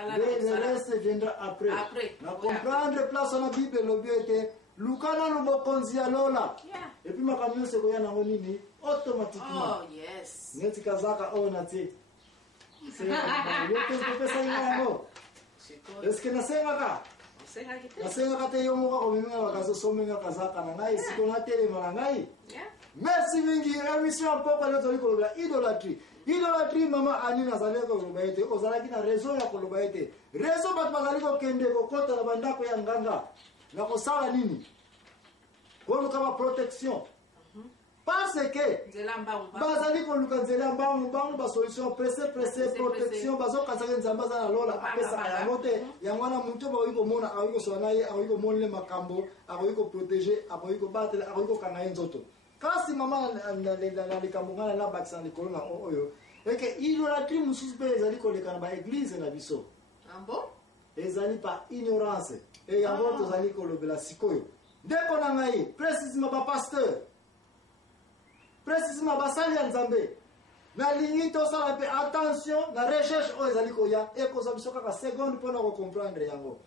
Le reste viendra après. Na comprendre place na Bible lo biete lukana no bokonzi alola. Et puis makamyo se koya na nini automatiquement. Oh yes. Ngeti kazaka ona ti. C'est yo pesa yango. Est-ce que na senga ka te yomo ka komenga bakazo somenga kazaka na ngai siko na tele mala ngai. Merci mingi émission papa le toliko la idolâtrie. Idolâtrie mama ani na zaleko koloba ete ozalaki na raison ya koloba ete raison bat bazali ko kende ko kota na bandako ya nganga na kosala nini ko kama protection parce que bazali ko luka nzela mbangu ba solution pressé protection bazo kasaka nzamba za na lola apesa ya mote ya mwana muntu ba wiko mona awiko sona ye awiko monle makambo awiko protéger awiko battle awiko kana nzoto. Kasi mama na likambungana na bakisa likolo na oyo eke idolâtrie mususu pe ezali kolekana ba église na biso ambo ezali pa ignorance e yango tozali kolobela sikoyo ndeko na ngai précisément ba pasteur précisément ba sali ya nzambe na lingi tosala pe attention na recherche oyo ezali koya ekoza biso kaka seconde mpona ko comprendre yango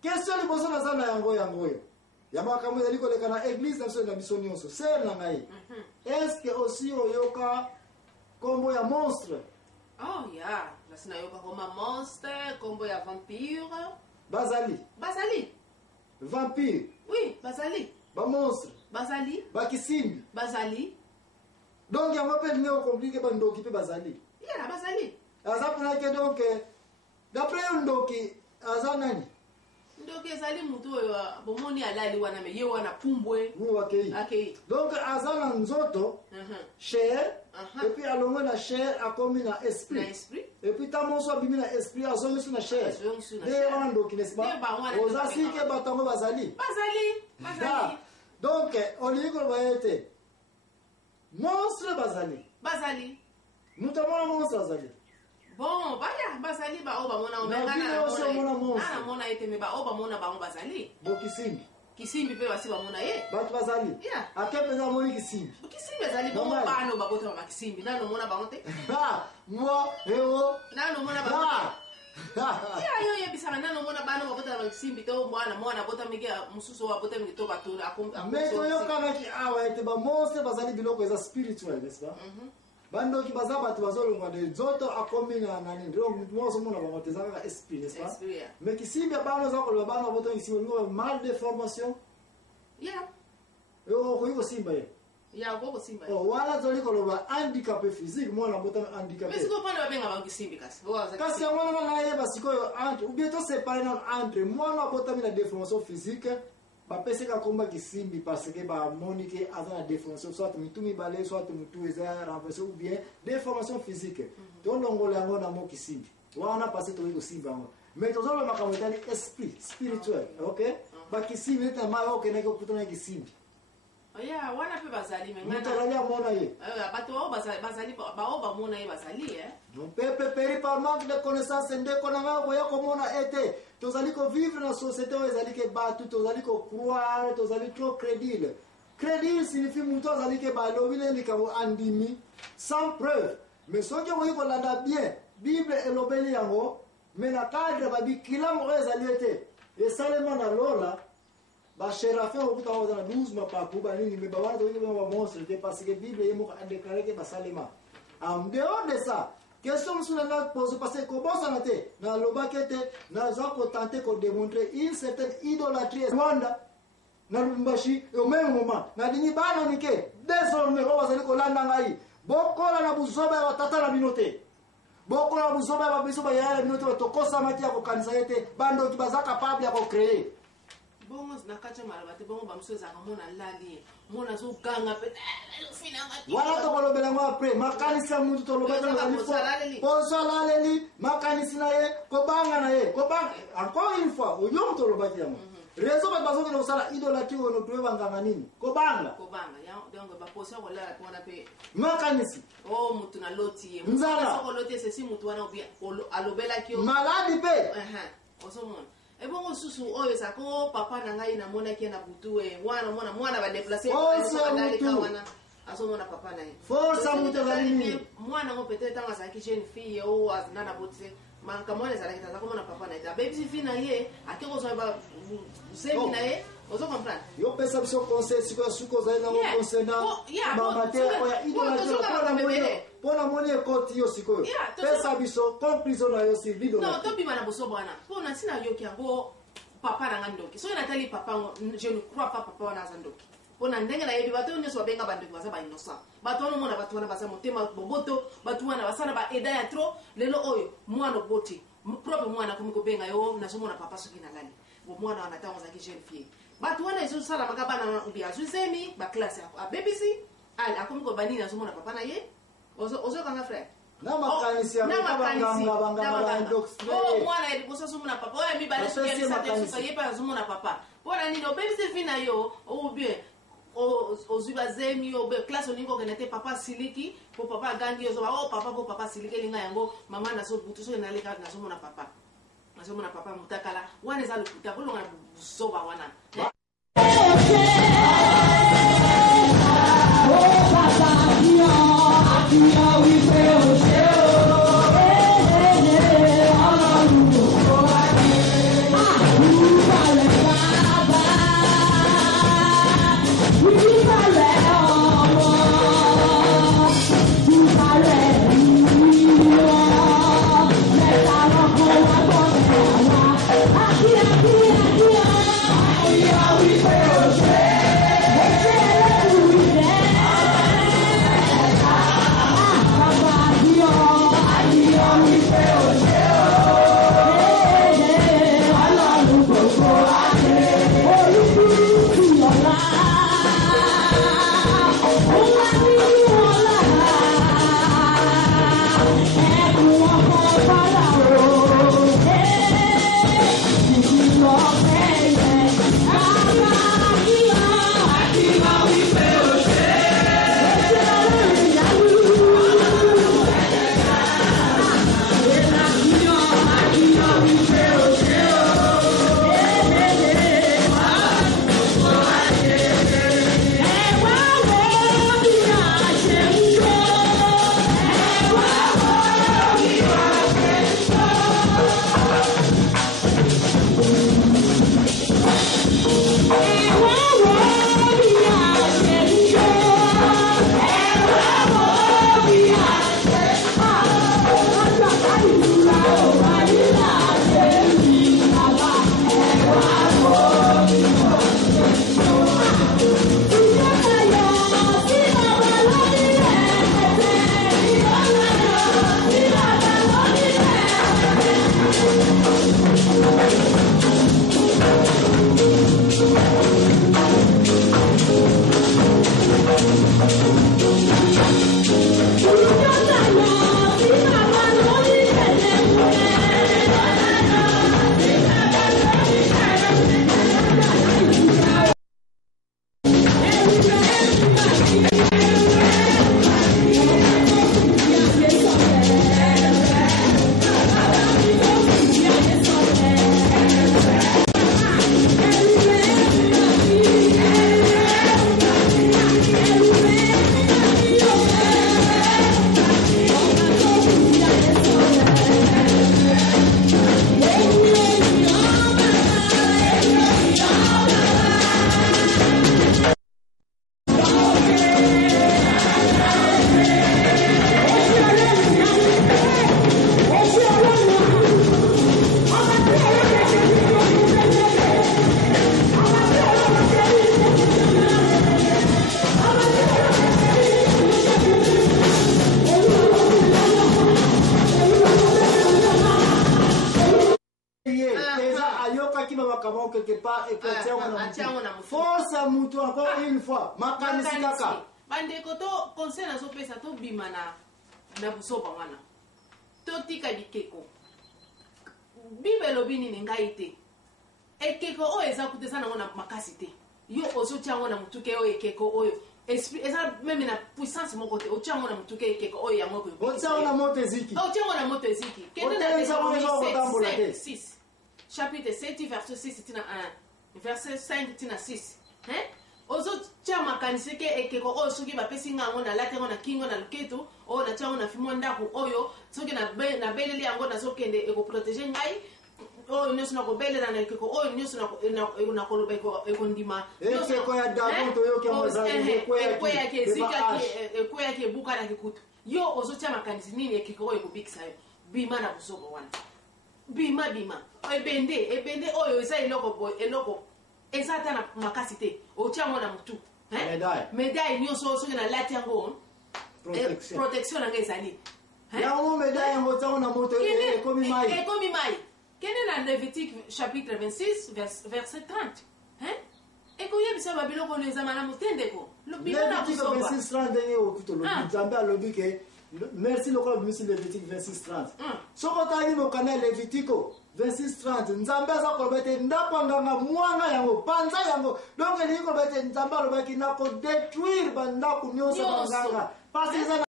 question liboso na zana yango yo yama kama ezali koleka na église na biso nyonso ser na ngai est-ce que aussi oyoka kombo ya monstre? Oh yeah, la sina yoka koma monstre, kombo ya vampire. Bazali vampire. Oui, bazali. Ba monstre bazali. Ba kisimbi bazali. Donc yama pe neo compliqué ba ndoki pe bazali. Yeah, bazali. Azapuna ke donc d'après ndoki azanani ndoki ezali mutu oyo bomoni alali wana me ye wana pumbwe akei. Donc azana nzoto chair et puis alongo na chair akomi na esprit. Et puis tamonso abimi na esprit azongi sur na chair. De wana ndoki n'est-ce pas? Ozasi ke batango bazali. Donc on dit que baete monstre bazali. Mutamona monstre bazali. Bon, baya bazali ba oba mona mona ete me ba oba mona ba bazali. Bo kisimbi pe basi ba mona ye. Ba bazali. Yeah. Akepe za moni kisimbi. Kisimbi bazali bo ba no ba bota ba kisimbi. Na no mona ba onte. Moi eo. Na no mona ba. Ya yo ye bisana na no mona ba no ba bota ba kisimbi to mwana bota mige mususo wa bota mige to ba to akum. Mais to yo kana ki awa ete ba monstre bazali biloko eza spirituel, n'est-ce pas? Bando ki bazaba tu bazolongwa de zoto akomi na nani ndio mmozo mona ba motezaka ka esprit, n'est-ce pas? Mais kisimbi bano za kolwa bano boto isimbi ngo mal de formation. Yeah. Yo ko simba ye. Ya go simba. Oh wala zoli kolwa handicapé physique mona boto handicapé. Mais siko pano babenga ba kisimbi kasi. Kasi mwana na ye basiko yo entre ou bien to séparer entre mwana boto na déformation physique. Ba peseka komba kisimbi parce que ba monique azana déformation soit mitumi balé soit mutu eza renversé ou bien déformation physique. To longola ngo na mo kisimbi. Wana passé to ko simba ngo. Mais to zolo makamotali esprit spirituel, OK? Ba kisimbi ta ma OK na ko kutana kisimbi. Yeah, wana pe bazali menga. Mutalalia mona ye. Bato bazali ba mona ye bazali Non pepe peri par manque de connaissance ndeko na nga boya ko mona ete. Tozali ko vivre dans société où ezali ke batu tozali ko croire tozali trop crédible. Crédible signifie muto azali ke ba lobile ni ka andimi sans preuve. Mais soki mo ko landa bien Bible elobeli yango mais na cadre ba bikila mo ezali ete. Et seulement na lola ba sherafin okuta ozana 12 mapapu ba nini me ba wana to ba monstre parce que Bible yemo a déclaré que ba salema. En dehors de ça, question sur la pose parce que comment ça n'était dans le baquete na za ko tenter ko démontrer une certaine idolâtrie Rwanda na Lubumbashi au même moment na dini bana nike désormais on va ko landa ngai bokola na buzoba ya tata na binote bokola buzoba ba biso ba ya binote to kosa mati ya ko kanisa yete bando ki baza capable ya ko créer. Bongo nakacha malabate bongo bamsoza kamona lali mona zo ganga pe wala to kolobela ngo après makanisa mutu to lobela ngo poso laleli makanisi na ye ko banga na ye ko banga encore une fois oyo to lobaki yango rezo ba bazo ko sala idolâtrie ono to banga nini ko banga ya donc ba poso ko la ko na pe makanisi oh mutu na loti ye nzala ko loti se si mutu wana obia alobela ki maladi pe osomona. Et bon, susu oyo sako papa na ngai na mona ki na butu mwana ba déplacer wana azomona papa na ye force mutu azali mwana ngo peut-être tanga azalaki jeune fille o azinana bote manka mwana ezalaki taza komona papa na ye abebisi fille na ye ake kozwa zemi na ye ozo comprendre yo pesa biso conseil sikoyo suko ozali nango conseil na mama te oya idolate mpona moni ekoti yo sikoyo pesa biso conclusion na yo si non tobima na boso bwana mpona ntina yoki yango papa na nga ndoki soki natali papa ngo je ne crois pas papa wana aza ndoki mpona ndenge nayebi bato oyo nyonso babenga bandoki baza bainnocent bato wana omona bato wana baza motema boboto bato wana basala baeda ya tro lelo oyo mwana oboti propre mwana akomi kobenga yo nazomona papa soki nalali mwana wana ntango ozalaki jeune fille bato wana ezosalamaka bana ubi azwi zemi baklasse abebisi ale akomi kobanini azomona papa na ye ozokanga frère mwana ya liboso azomona papa oyo mibale soki ye mpe azomona papa mpona nini obebisi vi na yo obien ozwi bazemi obe classe olingi okende te papa asiliki po papa agangi ozoba o papa po papa asiliki elinga yango mama nazobutu soki naleka nazomona papa mutakala wana eza lokuta bolonga na buzoba wana force mutu encore une fois makanisi kaka bandeko to conseil nazopesa tobima na busoba wana totika bikeko bible elobi nini ngai te ekeko oyo eza kuta eza nango na makasi te yo ozotia yango na motuke oyo ekeko oyo esprit eza meme na puissance moko te otia yango na motuke ekeko oyo yango otia yango na moto eziki otia yango na moto eziki kende na 6 chapitre 7 verset 6 tina 1 verset 5 tina 6 hein ozo tia makanisi ke ekeko oyo soki bapesi ngango na late ngo na kingo na luketu oyo na tiango na fimo ndako oyo soki na beleli yango nazokende ekoprotege ngai oyo nyonso nakobelela na ekeko oyo nyonso nakoloba ekondima ekweyaki ebukanaki kutu yo ozotia makanisi nini ekeko oyo ekobikisa yo bima na buzobo wana bima ebende oyo eza eloko eza ata na makasi te otia yango na mutu medaille nyonso soki na lati yango protection nanga ezali yango medaille yango tiango na moto ekomi mai kende na Lévitique chapitre 26 verset 30 ekoyebisa babiloko oyo eza malamu te ndeko Lévitique 26:30 ndenge okutolobi nzambe alobi ke merci lokola bimisi Lévitique 26:30 soko otali mokanda Lévitique 26:30 nzambe aza koloba ete ndapanganga mwanga yango panza yango donc elingi koloba ete nzambe alobaki nakodétruire bandako nyonso banganga parce eza